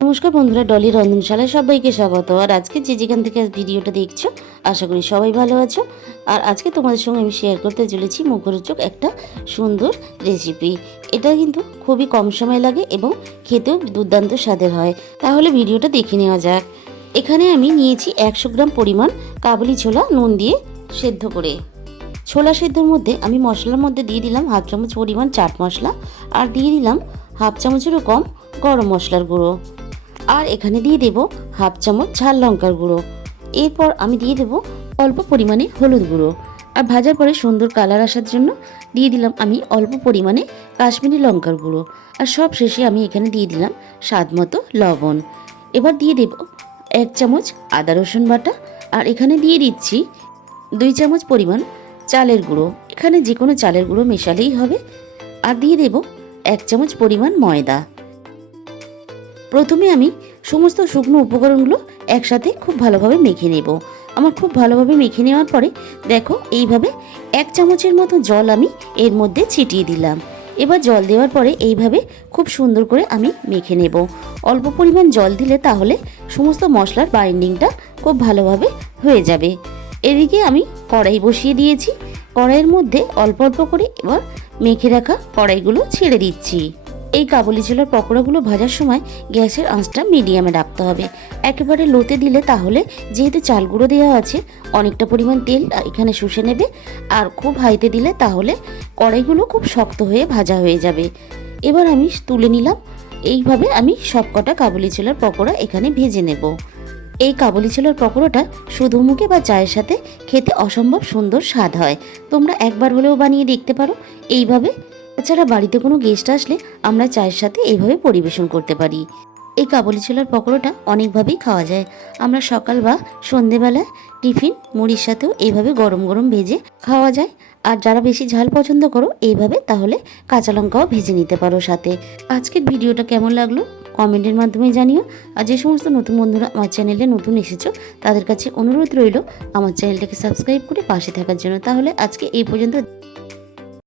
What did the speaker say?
নমস্কার বন্ধুরা, ডলি রন্ধনশালায় সবাইকে স্বাগত। আর আজকে যে যেখান থেকে ভিডিওটা দেখছো আশা করি সবাই ভালো আছো। আর আজকে তোমাদের সঙ্গে আমি শেয়ার করতে চলেছি মুখরোচক একটা সুন্দর রেসিপি। এটা কিন্তু খুবই কম সময় লাগে এবং খেতেও দুর্দান্ত স্বাদের হয়। তাহলে ভিডিওটা দেখে নেওয়া যাক। এখানে আমি নিয়েছি 100 গ্রাম পরিমাণ কাবুলি ছোলা নুন দিয়ে সেদ্ধ করে। ছোলা সেদ্ধর মধ্যে আমি মশলার মধ্যে দিয়ে দিলাম হাফ চামচ পরিমাণ চাট মশলা, আর দিয়ে দিলাম হাফ চামচেরও কম গরম মশলার গুঁড়ো, আর এখানে দিয়ে দেব হাফ চামচ ঝাল লঙ্কার গুঁড়ো। এরপর আমি দিয়ে দেব অল্প পরিমাণে হলুদ গুঁড়ো, আর ভাজার পরে সুন্দর কালার আসার জন্য দিয়ে দিলাম আমি অল্প পরিমাণে কাশ্মীরি লঙ্কার গুঁড়ো, আর সব শেষে আমি এখানে দিয়ে দিলাম স্বাদ মতো লবণ। এবার দিয়ে দেব 1 চামচ আদা রসুন বাটা, আর এখানে দিয়ে দিচ্ছি 2 চামচ পরিমাণ চালের গুঁড়ো। এখানে যে কোনো চালের গুঁড়ো মেশালেই হবে। আর দিয়ে দেব 1 চামচ পরিমাণ ময়দা। প্রথমে আমি সমস্ত শুকনো উপকরণগুলো একসাথে খুব ভালোভাবে মেখে নেব। আমার খুব ভালোভাবে মেখে নেওয়ার পরে দেখো এইভাবে 1 চামচের মতো জল আমি এর মধ্যে ছিটিয়ে দিলাম। এবার জল দেওয়ার পরে এইভাবে খুব সুন্দর করে আমি মেখে নেব। অল্প পরিমাণ জল দিলে তাহলে সমস্ত মশলার বাইন্ডিংটা খুব ভালোভাবে হয়ে যাবে। এদিকে আমি কড়াই বসিয়ে দিয়েছি। কড়াইয়ের মধ্যে অল্প অল্প করে এবার মেখে রাখা কড়াইগুলো ছেড়ে দিচ্ছি। এই কাবুলি ছোলার পকোড়াগুলো ভাজার সময় গ্যাসের আঁচটা মিডিয়ামে রাখতে হবে। একেবারে লোতে দিলে তাহলে যেহেতু চাল গুঁড়ো দেওয়া আছে অনেকটা পরিমাণ তেল এখানে শুষে নেবে, আর খুব হাইতে দিলে তাহলে কড়াইগুলো খুব শক্ত হয়ে ভাজা হয়ে যাবে। এবার আমি তুলে নিলাম। এইভাবে আমি সবকটা কাবুলি ছোলার পকোড়া এখানে ভেজে নেব। এই কাবুলি ছোলার পকোড়াটা শুধু মুখে বা চায়ের সাথে খেতে অসম্ভব সুন্দর স্বাদ হয়। তোমরা একবার হলেও বানিয়ে দেখতে পারো এইভাবে। তাছাড়া বাড়িতে কোনো গেস্ট আসলে আমরা চায়ের সাথে এইভাবে পরিবেশন করতে পারি। এই কাবুলি ছোলার পকোড়াটা অনেকভাবেই খাওয়া যায়। আমরা সকাল বা সন্ধেবেলায় টিফিন মুড়ির সাথেও এইভাবে গরম গরম ভেজে খাওয়া যায়। আর যারা বেশি ঝাল পছন্দ করো এইভাবে তাহলে কাঁচা লঙ্কাও ভেজে নিতে পারো সাথে। আজকের ভিডিওটা কেমন লাগলো কমেন্টের মাধ্যমে জানিও। আর যে সমস্ত নতুন বন্ধুরা আমার চ্যানেলে নতুন এসেছো তাদের কাছে অনুরোধ রইল আমার চ্যানেলটাকে সাবস্ক্রাইব করে পাশে থাকার জন্য। তাহলে আজকে এই পর্যন্ত।